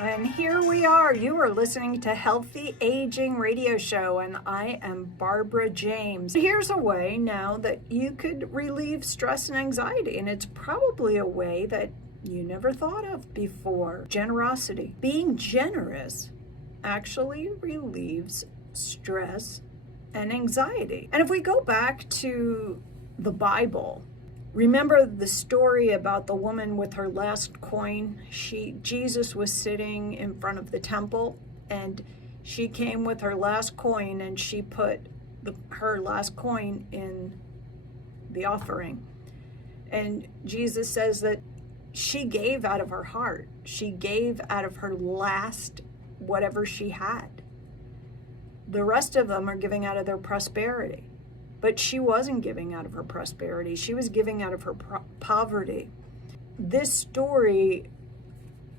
And here we are. You are listening to Healthy Aging Radio Show, and I am Barbara James. Here's a way now that you could relieve stress and anxiety, and it's probably a way that you never thought of before. Generosity. Being generous actually relieves stress and anxiety. And if we go back to the Bible, remember the story about the woman with her last coin? Jesus was sitting in front of the temple, and she came with her last coin, and she put her last coin in the offering. And Jesus says that she gave out of her heart. She gave out of her last whatever she had. The rest of them are giving out of their prosperity. But she wasn't giving out of her prosperity. She was giving out of her poverty. This story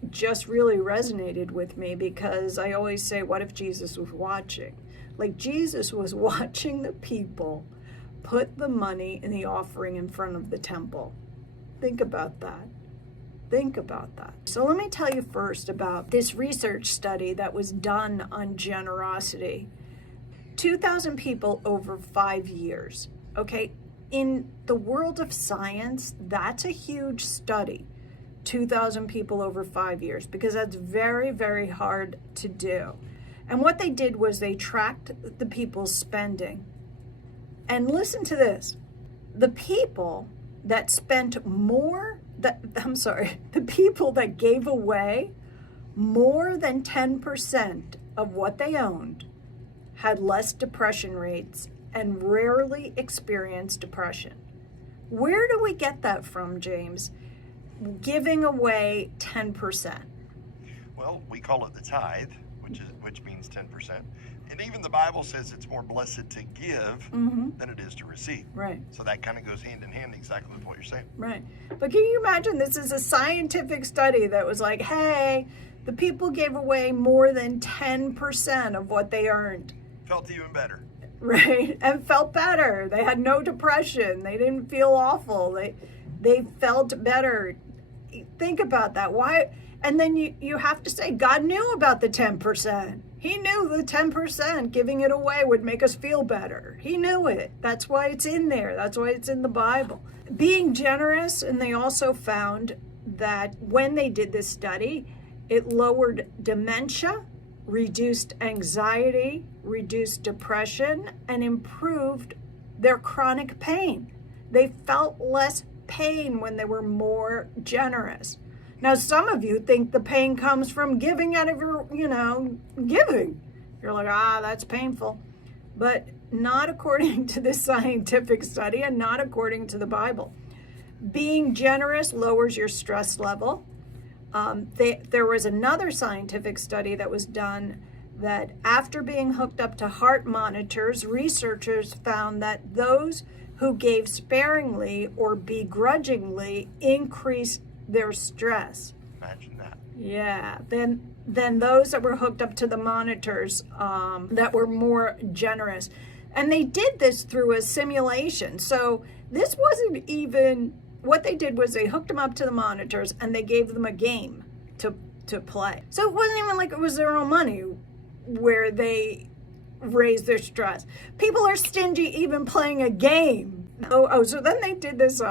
just really resonated with me because I always say, what if Jesus was watching? Like Jesus was watching the people put the money in the offering in front of the temple. Think about that. Think about that. So let me tell you first about this research study that was done on generosity. 2,000 people over 5 years, okay? In the world of science, that's a huge study, 2,000 people over 5 years, because that's very, very hard to do. And what they did was they tracked the people's spending. And listen to this, the people that spent more, the people that gave away more than 10% of what they owned had less depression rates and rarely experienced depression. Where do we get that from, James? Giving away 10%. Well, we call it the tithe, which means 10%. And even the Bible says it's more blessed to give than it is to receive. Right. So that kind of goes hand in hand exactly with what you're saying. Right. But can you imagine, this is a scientific study that was like, hey, the people gave away more than 10% of what they earned. Felt even better. Right, and felt better. They had no depression. They didn't feel awful. They felt better. Think about that. Why? And then you have to say, God knew about the 10%. He knew the 10% giving it away would make us feel better. He knew it. That's why it's in there. That's why it's in the Bible. Being generous, and they also found that when they did this study, it lowered dementia, reduced anxiety, reduced depression, and improved their chronic pain. They felt less pain when they were more generous. Now, some of you think the pain comes from giving out of your, giving. You're like, that's painful. But not according to this scientific study and not according to the Bible. Being generous lowers your stress level. There was another scientific study that was done that after being hooked up to heart monitors, researchers found that those who gave sparingly or begrudgingly increased their stress. Imagine that. Yeah. Then those that were hooked up to the monitors that were more generous. And they did this through a simulation. So this wasn't even... What they did was they hooked them up to the monitors and they gave them a game to play. So it wasn't even like it was their own money where they raised their stress. People are stingy even playing a game. So then they did this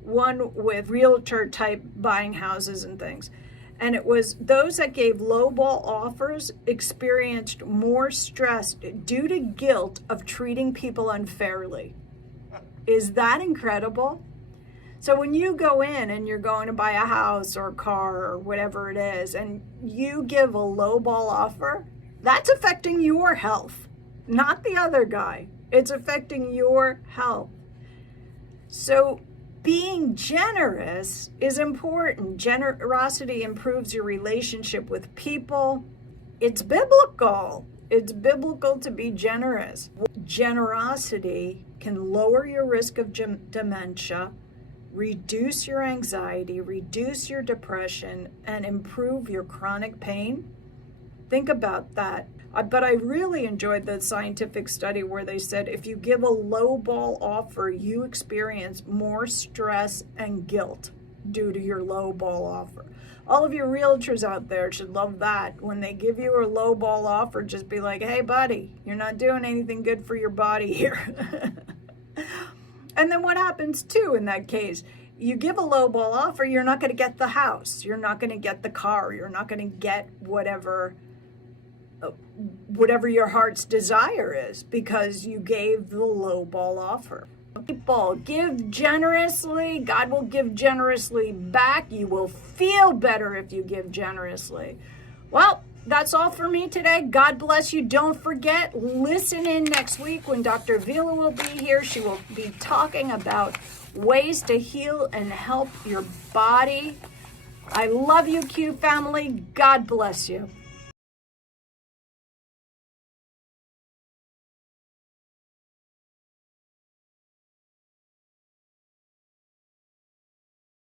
one with realtor type buying houses and things. And it was those that gave lowball offers experienced more stress due to guilt of treating people unfairly. Is that incredible? So when you go in and you're going to buy a house or a car or whatever it is, and you give a lowball offer, that's affecting your health, not the other guy. It's affecting your health. So being generous is important. Generosity improves your relationship with people. It's biblical. It's biblical to be generous. Generosity can lower your risk of dementia, reduce your anxiety, reduce your depression, and improve your chronic pain. Think about that. But I really enjoyed the scientific study where they said if you give a lowball offer, you experience more stress and guilt due to your lowball offer. All of your realtors out there should love that. When they give you a lowball offer, just be like, hey, buddy, you're not doing anything good for your body here. And then what happens, too, in that case? You give a lowball offer, you're not going to get the house. You're not going to get the car. You're not going to get whatever your heart's desire is, because you gave the lowball offer. People, give generously. God will give generously back. You will feel better if you give generously. Well, that's all for me today. God bless you. Don't forget, listen in next week when Dr. Vila will be here. She will be talking about ways to heal and help your body. I love you, Q family. God bless you.